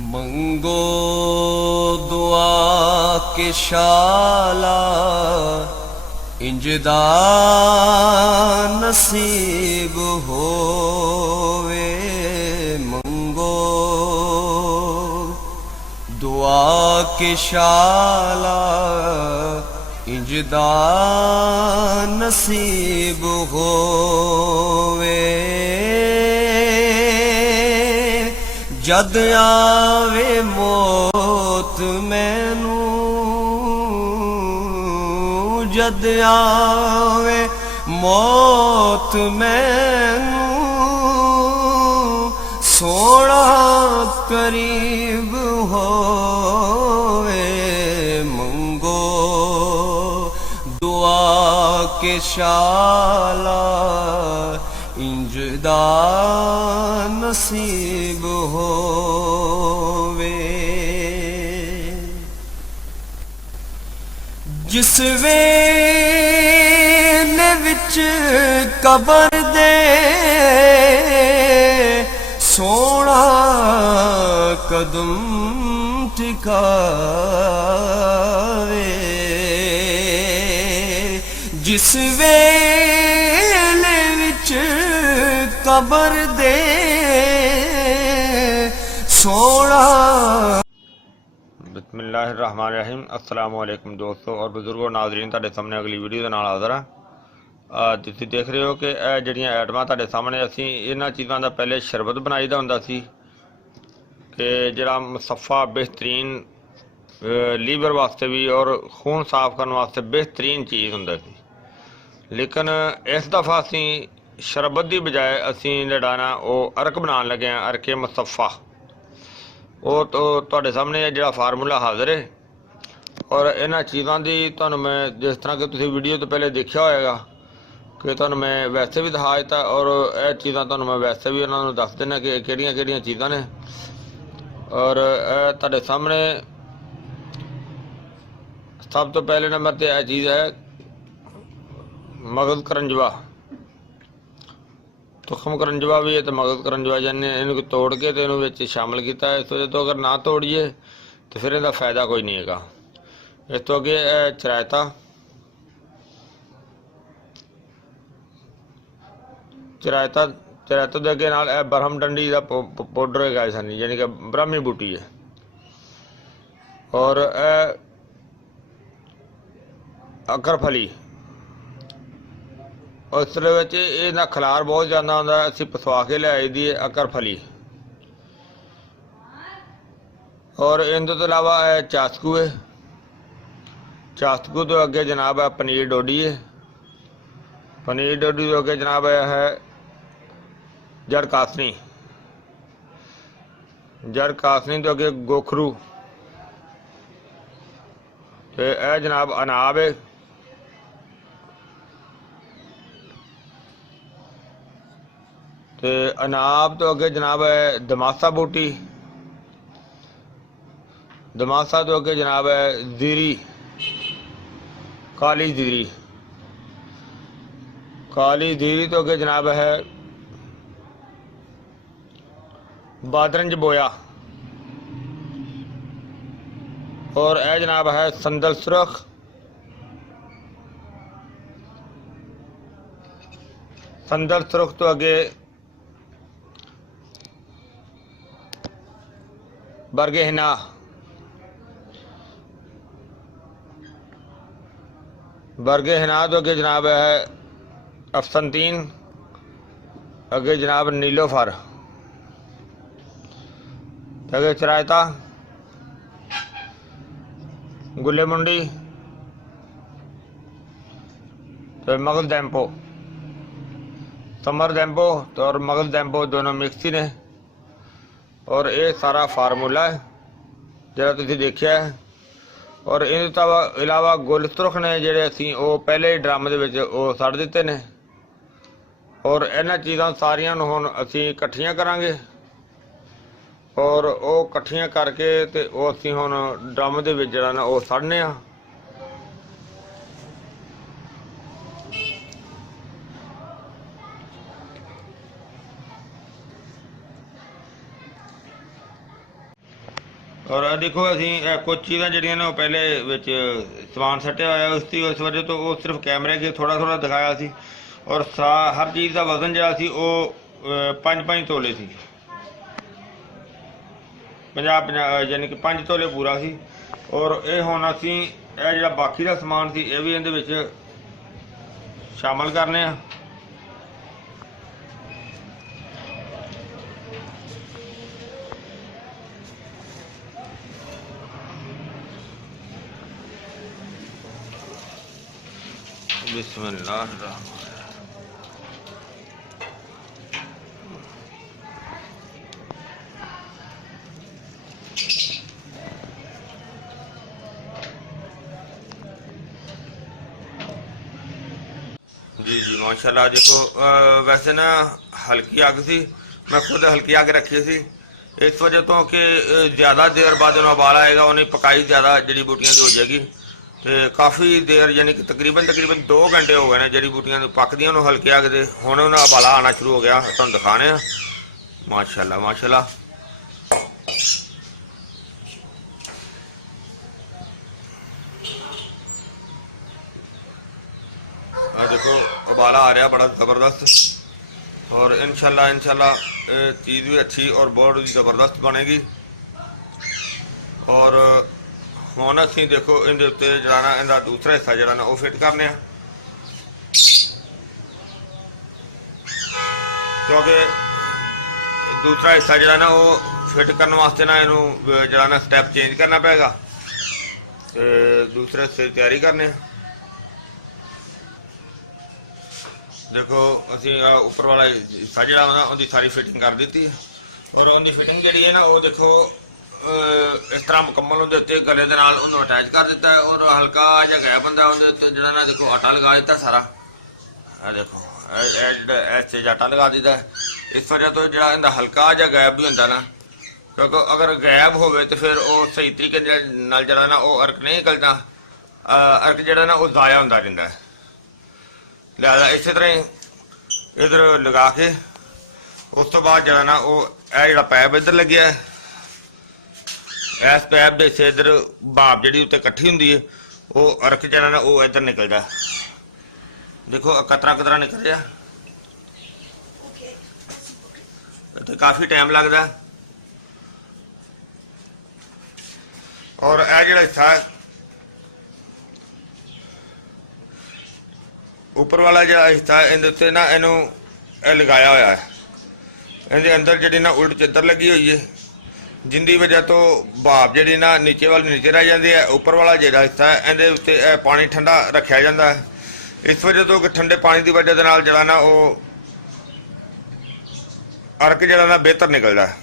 मंगो दुआ के शाला इंजदा नसीब होवे। मंगो दुआ के शाला इंजदा नसीब होवे। जद आवे मौत मैनू, जद आवे मौत मैनू, सोना करीब होवे। मंगो दुआ के शाला इंजदा नसीब होवे। जिस वेले विच कबर दे सोना कदम टिकावे। जिस वेले विच कबर दे सोना। बिस्मिल्लाहिर्रहमानिर्रहीम। अस्सलाम वालेकुम दोस्तों और बुजुर्गों, नाज़रीन, तुहाडे सामने अगली वीडियो दे नाल हाज़र हां। तुसीं देख रहे हो कि ਇਹ ਜਿਹੜੀਆਂ ਆਈਟਮਾਂ ਤੁਹਾਡੇ ਸਾਹਮਣੇ ਅਸੀਂ ਇਹਨਾਂ ਚੀਜ਼ਾਂ ਦਾ ਪਹਿਲੇ ਸ਼ਰਬਤ ਬਣਾਈਦਾ ਹੁੰਦਾ ਸੀ ਕਿ ਜਿਹੜਾ ਮੁਸੱਫਾ ਬਿਹਤਰੀਨ ਲੀਵਰ ਵਾਸਤੇ ਵੀ ਔਰ ਖੂਨ ਸਾਫ਼ ਕਰਨ ਵਾਸਤੇ ਬਿਹਤਰੀਨ ਚੀਜ਼ ਹੁੰਦਾ ਸੀ। ਲੇਕਿਨ ਇਸ ਦਫਾ ਅਸੀਂ ਸ਼ਰਬਤ ਦੀ ਬਜਾਏ ਅਸੀਂ ਜਿਹੜਾ ਨਾ ਉਹ ਅਰਕ ਬਣਾਉਣ ਲੱਗੇ ਹਾਂ, ਅਰਕੇ ਮੁਸੱਫਾ। ਉਹ ਤੁਹਾਡੇ ਸਾਹਮਣੇ ਜਿਹੜਾ ਫਾਰਮੂਲਾ ਹਾਜ਼ਰ ਹੈ ਔਰ ਇਹਨਾਂ ਚੀਜ਼ਾਂ ਦੀ ਤੁਹਾਨੂੰ ਮੈਂ ਜਿਸ ਤਰ੍ਹਾਂ ਕਿ ਤੁਸੀਂ ਵੀਡੀਓ ਤੋਂ ਪਹਿਲੇ ਦੇਖਿਆ ਹੋਏਗਾ ਕਿ ਤੁਹਾਨੂੰ ਮੈਂ ਵੈਸੇ ਵੀ ਦਿਖਾ ਦਿੱਤਾ ਔਰ ਇਹ ਚੀਜ਼ਾਂ ਤੁਹਾਨੂੰ ਮੈਂ ਵੈਸੇ ਵੀ ਉਹਨਾਂ ਨੂੰ ਦੱਸ ਦੇਣਾ ਕਿ ਕਿਹੜੀਆਂ ਕਿਹੜੀਆਂ ਚੀਜ਼ਾਂ ਨੇ। ਔਰ ਇਹ ਤੁਹਾਡੇ ਸਾਹਮਣੇ ਸਭ ਤੋਂ ਪਹਿਲੇ ਨੰਬਰ 'ਤੇ ਇਹ ਚੀਜ਼ ਹੈ ਮਗਜ਼ ਕਰੰਜਵਾ। तुखम करंजवा भी है तो मगज़ करंजवा जाने इनको तोड़ के तो इन्होंने विच शामिल किया। इस वजह तो अगर ना तोड़िए तो फिर इनका फायदा कोई नहीं है। इस तो अगे चरायता, चरायता चरायता के अगे नाल बरहम डंडी का पाउडर है सानी, यानी कि ब्राह्मी बूटी है। और अकरफली उस तरह खलार बहुत ज़्यादा आता है, असी पसवा के लियाई दी अकरफली। और इनके तो इलावा चास्कू है। चास्कू तो अगे जनाब है पनीर डोडी है। पनीर डोडी तो अगे जनाब है जड़ कासनी। जड़ कासनी तो अगे गोखरू। तो यह जनाब अनाब है। तो अनाब तो अगे जनाब है दमासा बूटी। दमासा तो अगे जनाब है जीरी, काली जीरी। काली जीरी तो अगे जनाब है बादरंज बोया। और यह जनाब है संदल सुरख। संदल सुरख तो अगे बरगे हिना। बरगे हिना तो अगे जनाब है अफसंतीन। अगे जनाब नीलोफर। अगे चरायता, गुले मुंडी, तो मगज डैम्पो। समर डैम्पो तो और मगज डैम्पो दोनों मिक्स ही ने। और ये सारा फार्मूला है जो तुसीं देखिया है। और इन तो इलावा गुल सुरख ने जेडे असीं वो पहले ही ड्रम दे विच वो सड़ दिते ने। और इन्हां चीज़ां सारियां नूं हुण असीं इकट्ठियां करांगे और वो इकट्ठियां करके ते वो असीं हुण ड्रम दे विच जिहड़ा ना वो सड़ने आ। ਔਰ ਆਹ ਦੇਖੋ ਅਸੀਂ ਕੁਝ ਚੀਜ਼ਾਂ ਜਿਹੜੀਆਂ ਨੇ ਉਹ ਪਹਿਲੇ ਵਿੱਚ ਸਮਾਨ ਸੱਟਿਆ ਹੋਇਆ ਉਸ ਦੀ ਉਸ ਵਜ੍ਹਾ ਤੋਂ ਉਹ ਸਿਰਫ ਕੈਮਰੇ ਕੇ ਥੋੜਾ ਥੋੜਾ ਦਿਖਾਇਆ ਸੀ। ਔਰ ਹਰ ਚੀਜ਼ ਦਾ ਵਜ਼ਨ ਜਿਹੜਾ ਸੀ ਉਹ 5-5 ਤੋਲੇ ਸੀ, 50 ਯਾਨੀ ਕਿ 5 ਤੋਲੇ ਪੂਰਾ ਸੀ। ਔਰ ਇਹ ਹੁਣ ਅਸੀਂ ਇਹ ਜਿਹੜਾ ਬਾਕੀ ਦਾ ਸਮਾਨ ਸੀ ਇਹ ਵੀ ਇਹਦੇ ਵਿੱਚ ਸ਼ਾਮਲ ਕਰਨੇ ਆ। बिस्मिल्लाह जी जी माशाल्लाह। देखो वैसे ना हल्की आग सी, मैं खुद हल्की आग रखी सी इस वजह तो कि ज़्यादा देर बाद उन्हें उबाल आएगा, उन्हें पकाई ज़्यादा जड़ी बूटियां की हो जाएगी। तो काफ़ी देर यानी कि तकरीबन 2 घंटे हो गए ने जड़ी बूटियां पकदियां उन्होंने हल्के आग दे, हुण उन्हें उबाला आना शुरू हो गया। तुहानूं दिखाने माशाल्लाह माशाल्लाह। देखो उबाला आ रहा बड़ा ज़बरदस्त, और इंशाल्लाह इंशाल्लाह चीज़ भी अच्छी और बहुत ज़बरदस्त बनेगी। और हुण असीं देखो इहदे उत्ते जिहड़ा ना इहदा दूसरा हिस्सा जिहड़ा ना वो फिट करने आ, क्योंकि दूसरा हिस्सा जिहड़ा ना वो फिट करने वास्ते ना इहनूं जिहड़ा ना स्टैप चेंज करना पेगा ते दूसरे हिस्से की तैयारी करने आ। देखो असी उपर वाला हिस्सा जो उनकी सारी फिटिंग कर दी है, और उनकी फिटिंग जी है ना वो देखो इस तरह मुकम्मल उनके उत्ते गले के नाल उन्होंने अटैच कर दिता है। और हल्का जहा गैप बंदा उनके उत्ते जो ना देखो आटा लगा दिता सारा, देखो ऐसे आटा लगा दिता है। इस वजह तो जो इनका हल्का जहा गैप भी होंगे ना, क्योंकि अगर गैप हो तो फिर वो सही तरीके जरा ना वो अर्क नहीं निकलता, अर्क जरा ना वो ज़ाया होता रहा है। लिहाजा इस तरह ही इधर लगा के उस तो बाद जरा ना वो जो पैप इधर लगे है, इस पैप के हिस्से इधर भाप जी उत्ते इकट्ठी होंगी है, वो अर्क जरा ना वो इधर निकलता है। देखो कतरा कतरा निकल रहा, तो काफ़ी टाइम लगता है। और यह जो हिस्सा है उपर वाला जो हिस्सा है इहदे उत्ते ना इनू लगाया हुआ है, इहदे अंदर जी ना उल्ट चादर लगी हुई है, जिंदी वजह तो भाप जी ना नीचे वाली नीचे रह जाती है। उपर वाला जो हिस्सा है इहदे उत्ते पानी ठंडा रखा जाता है। इस वजह तो कि ठंडे पानी की वजह नाल जड़ा ना वो अर्क जड़ा ना बेहतर निकलता है।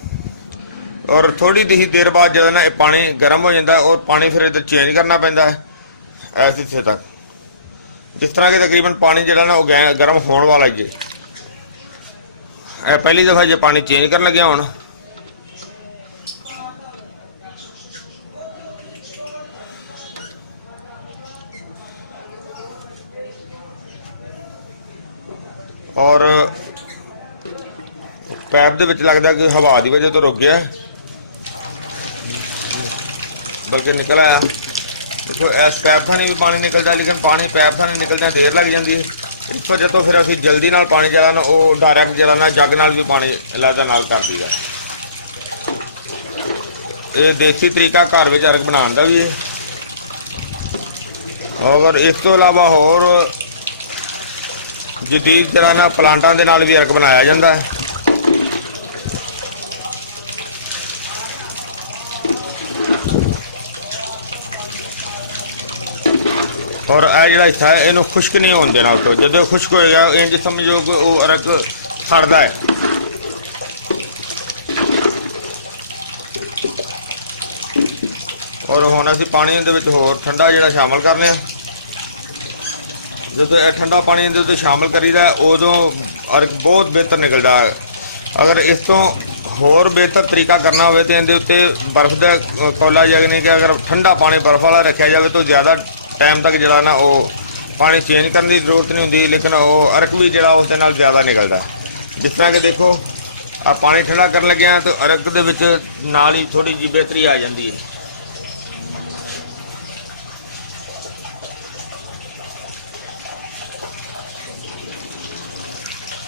और थोड़ी दी देर बाद जड़ा ना पानी गर्म हो जाता है, और पानी फिर इधर चेंज करना पैंदा है ऐसे हिस्से तक, जिस तरह के तकरीबन पानी जड़ा ना वो गर्म होने वाला ही है। पहली दफ़ा जो पानी चेंज कर लगे हुण और पैप दे विच लगदा कि हवा की वजह तो रुक गया, बल्कि निकल आया। देखो इस पैप थानी भी पानी निकलता, लेकिन पानी पैप थानी निकलदा देर लग जाती है। इस वजह तो फिर असी जल्दी नाल पानी जरा ना वो डायरैक्ट जरा ना जग नाल भी पानी लादा नाल कर दीदा। ये देसी तरीका घर में अर्क बनाने का भी है। अगर इस तो इलावा होर जदीद जरा ना प्लांटां दे नाल भी अर्क बनाया जाता है। और यह जो हिस्सा है इनू खुश्क नहीं होने देना, तो जो खुश्क होएगा इंज समझो कि वो अर्क सड़ता है। और हुण असीं पानी दे विच होर ठंडा जिहड़ा शामिल करने, जो ठंडा पानी इहदे उत्ते शामिल करीदा उदों अर्क बहुत बेहतर निकलदा है। अगर इस तो होर बेहतर तरीका करना हो तो इहदे उत्ते बर्फ का कौला यानी कि अगर ठंडा पानी बर्फ वाला रखा जाए तो ज़्यादा टाइम तक जरा ना वो पानी चेंज करने की जरूरत नहीं होती, लेकिन वो अर्क भी जरा उस ज़्यादा निकलता है। जिस तरह कि देखो ਆ ਪਾਣੀ ਠੰਡਾ ਕਰਨ ਲੱਗਿਆ ਤੇ ਅਰਕ ਦੇ ਵਿੱਚ ਨਾਲ ਹੀ ਥੋੜੀ ਜਿਹੀ ਬਿਹਤਰੀ ਆ ਜਾਂਦੀ ਹੈ।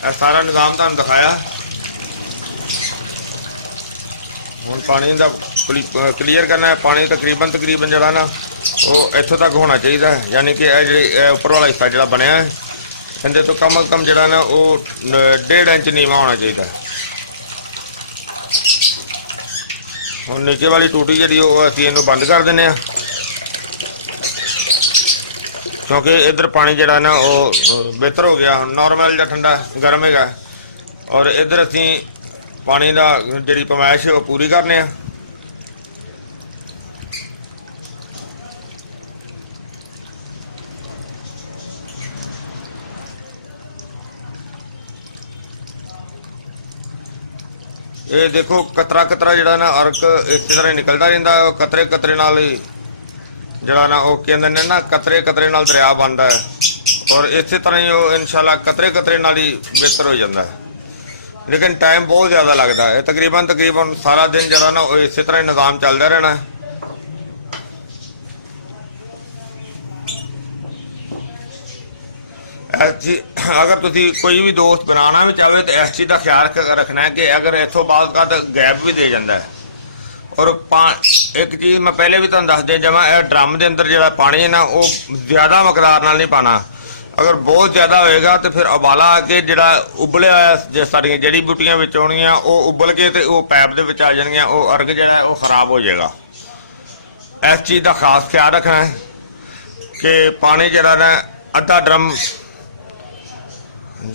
ਇਹ ਸਾਰਾ ਨਿਜ਼ਾਮ ਤੁਹਾਨੂੰ ਦਿਖਾਇਆ। ਹੁਣ ਪਾਣੀ ਦਾ ਕਲੀਅਰ ਕਰਨਾ ਹੈ। ਪਾਣੀ ਤਕਰੀਬਨ ਜਿਹੜਾ ਨਾ ਉਹ ਇੱਥੋਂ ਤੱਕ ਹੋਣਾ ਚਾਹੀਦਾ ਹੈ, ਯਾਨੀ ਕਿ ਇਹ ਜਿਹੜੀ ਉੱਪਰ ਵਾਲਾ ਹਿੱਸਾ ਜਿਹੜਾ ਬਣਿਆ ਹੈ ਇਹਦੇ ਤੋਂ ਕਮ ਕਮ ਜਿਹੜਾ ਨਾ ਉਹ 1.5 ਇੰਚ ਨੀਵਾ ਹੋਣਾ ਚਾਹੀਦਾ। ਹੁਣ ਨੀਚੇ ਵਾਲੀ ਟੂਟੀ ਜਿਹੜੀ ਉਹ ਅਸੀਂ ਇਹਨੂੰ ਬੰਦ ਕਰ ਦਿੰਦੇ ਹਾਂ, ਕਿਉਂਕਿ ਇੱਧਰ ਪਾਣੀ ਜਿਹੜਾ ਨਾ ਉਹ ਬਿਹਤਰ ਹੋ ਗਿਆ, ਹੁਣ ਨੋਰਮਲ ਜਾਂ ਠੰਡਾ ਗਰਮ ਹੈਗਾ। ਔਰ ਇੱਧਰ ਅਸੀਂ ਪਾਣੀ ਦਾ ਜਿਹੜੀ ਪਮਾਇਸ਼ ਉਹ ਪੂਰੀ ਕਰਨੇ ਆ। ਇਹ ਦੇਖੋ ਕਤਰਾ ਜਿਹੜਾ ਨਾ ਅਰਕ ਇਸੇ ਤਰ੍ਹਾਂ ਨਿਕਲਦਾ ਰਹਿੰਦਾ, ਉਹ ਕਤਰੇ ਨਾਲ ਹੀ ਜਿਹੜਾ ਨਾ ਉਹ ਕਹਿੰਦੇ ਨੇ ਨਾ ਕਤਰੇ ਨਾਲ ਦਰਿਆ ਬਣਦਾ ਹੈ। ਔਰ ਇਸੇ ਤਰ੍ਹਾਂ ਹੀ ਉਹ ਇਨਸ਼ਾਅੱਲਾ ਕਤਰੇ ਨਾਲ ਹੀ ਬਿਹਤਰ ਹੋ ਜਾਂਦਾ ਹੈ। ਲੇਕਿਨ ਟਾਈਮ ਬਹੁਤ ਜ਼ਿਆਦਾ ਲੱਗਦਾ ਹੈ। ਤਕਰੀਬਨ ਸਾਰਾ ਦਿਨ ਜਿਹੜਾ ਨਾ ਉਹ ਇਸੇ ਤਰ੍ਹਾਂ ਹੀ ਨਿਜ਼ਾਮ ਚੱਲਦਾ ਰਹਿਣਾ ਹੈ। अगर तुसी कोई भी दोस्त बनाना भी चाहे तो इस चीज़ का ख्याल रखना है कि अगर इतों बाद का गैप भी दे जाता है। और एक चीज़ मैं पहले भी तुहानू दस दे जावां, ड्रम के अंदर जो पानी है ना वो ज़्यादा मकदार नाल नहीं पाना। अगर बहुत ज़्यादा होएगा तो फिर उबाला आके जो उबलिया होया सारियां जड़ी बूटियां विच आउणियां वो उबल के तो वो पैप दे विच आ जाणगियां, वो अर्ग जिहड़ा वो खराब हो जाएगा। इस चीज़ का खास ख्याल रखना है कि पानी जिहड़ा ना अद्धा ड्रम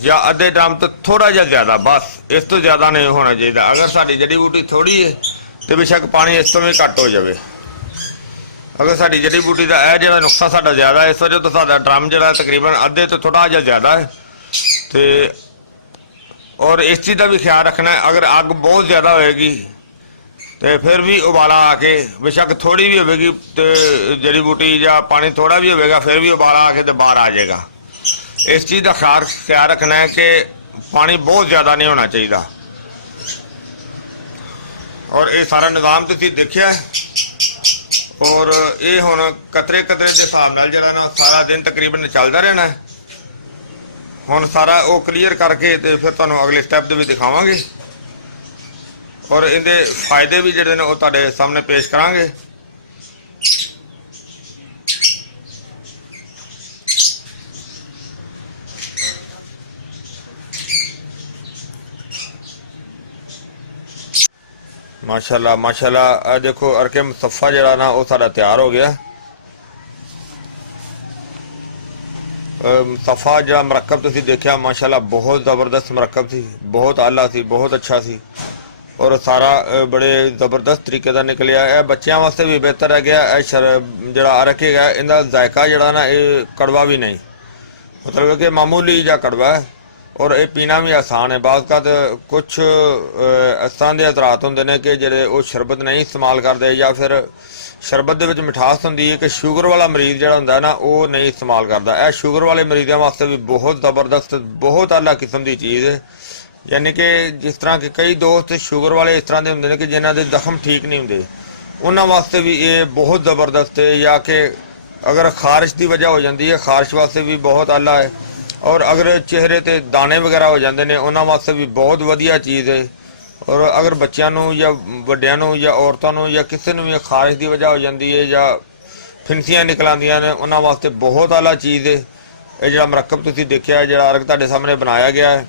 या अद्धे ड्रम तो थोड़ा जिहा ज़्यादा, बस इस तो ज़्यादा नहीं होना चाहिए। अगर साडी जड़ी बूटी थोड़ी है तो बेशक पानी इस तो भी घट हो जाए। अगर साडी जड़ी बूटी का यह जो नुकसा साडा ज़्यादा है, इस वजह तो साडा ड्रम जो तकरीबन अद्धे तो थोड़ा जिहा ज़्यादा है। तो और इस चीज़ का भी ख्याल रखना है, अगर अग बहुत ज़्यादा होएगी तो फिर भी उबाला आके, बेशक थोड़ी भी होगी तो जड़ी बूटी या पानी थोड़ा भी होगा फिर भी उबाला आके तो बाहर आ जाएगा। इस चीज़ का ख्याल रखना है कि पानी बहुत ज़्यादा नहीं होना चाहिए। और ये सारा निज़ाम तुसीं देखिया है। और ये हुण कतरे के हिसाब नाल जिहड़ा ना सारा दिन तकरीबन चलता रहना है। हुण सारा वो क्लीयर करके तो फिर तुहानूं अगले स्टैप दे भी दिखावांगे और इहदे फायदे भी जिहड़े ने वो तुहाडे सामने पेश करांगे। माशाल्लाह माशाल्लाह देखो अरके मुसफ़ा जरा ना वो सारा तैयार हो गया। मुसफ़ा जरा मरकब तुसी देखिया माशाल्लाह बहुत ज़बरदस्त मरकब थी, बहुत आला सी, बहुत अच्छा सी और सारा बड़े ज़बरदस्त तरीके का निकलिया। यह बच्चों वास्ते भी बेहतर है गया। जरा अरक है इनका जायका जरा ना ये कड़वा भी नहीं, मतलब कि मामूली जा कड़वा है और ये पीना भी आसान है। बाद का तो कुछ इस तरह के हजरात होंगे ने कि जेडे वो शरबत नहीं इस्तेमाल करते या फिर शरबत के मिठास होंगी है कि शुगर वाला मरीज़ जो होंगे ना वो नहीं इस्तेमाल करता। यह शुगर वाले मरीजों वास्ते भी बहुत ज़बरदस्त बहुत आला किस्म की चीज़ है। यानी कि जिस तरह के कई दोस्त शुगर वाले इस तरह के होंगे कि जिन्हों के जख्म ठीक नहीं होंगे उन्होंने वास्ते भी ये बहुत ज़बरदस्त है। या कि अगर खारिश की वजह हो जाती है खारिश वास्ते भी बहुत आला है। और अगर चेहरे ते दाने वगैरह हो जाते हैं उन्होंने वास्ते भी बहुत वधिया चीज़ है। और अगर बच्चों या वड्डियां या औरतों या किसी भी खारिश की वजह हो जाती है या फिनसियाँ निकल आदियां ने उन्होंने वास्ते बहुत आला चीज़ है। ये जो मरकब तुसीं देखिया है जो अर्क तुहाडे सामने बनाया गया है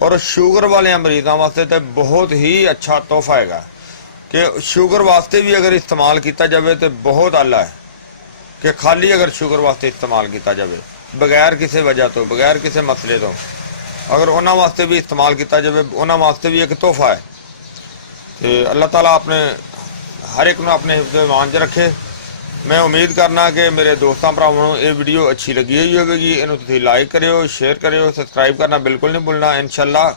और शुगर वाले मरीजों वास्ते तो बहुत ही अच्छा तोहफा है कि शुगर वास्ते भी अगर इस्तेमाल किया जाए तो बहुत आला है कि खाली अगर शुगर वास्ते इस्तेमाल किया जाए बगैर किसी वजह तो बगैर किसी मसले तो अगर उन्होंने वास्ते भी इस्तेमाल किया जाए उन्होंने वास्ते भी एक तोहफा है। तो अल्लाह ताला अपने हर एक ने अपने हिफ्ज़ ईमान च रखे। मैं उम्मीद करना कि मेरे दोस्तों भरावां ये वीडियो अच्छी लगी हुई होगी। इन्हूं तुसीं लाइक करियो शेयर करियो सबसक्राइब करना बिल्कुल नहीं भूलना। इंशाअल्लाह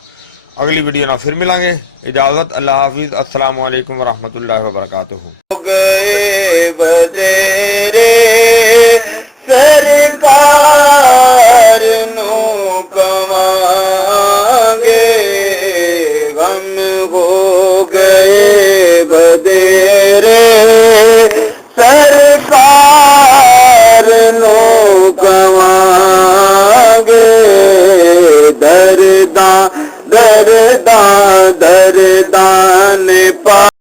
अगली वीडियो ना फिर मिलांगे। इजाज़त अल्लाह हाफिज़ अस्सलामु अलैकुम वरहमतुल्लाहि वबरकातुहू। सरकार नू कवांगे गम ਦਰਦਾਂ ਦਰਦਾਂ ਨੇ ਪਾ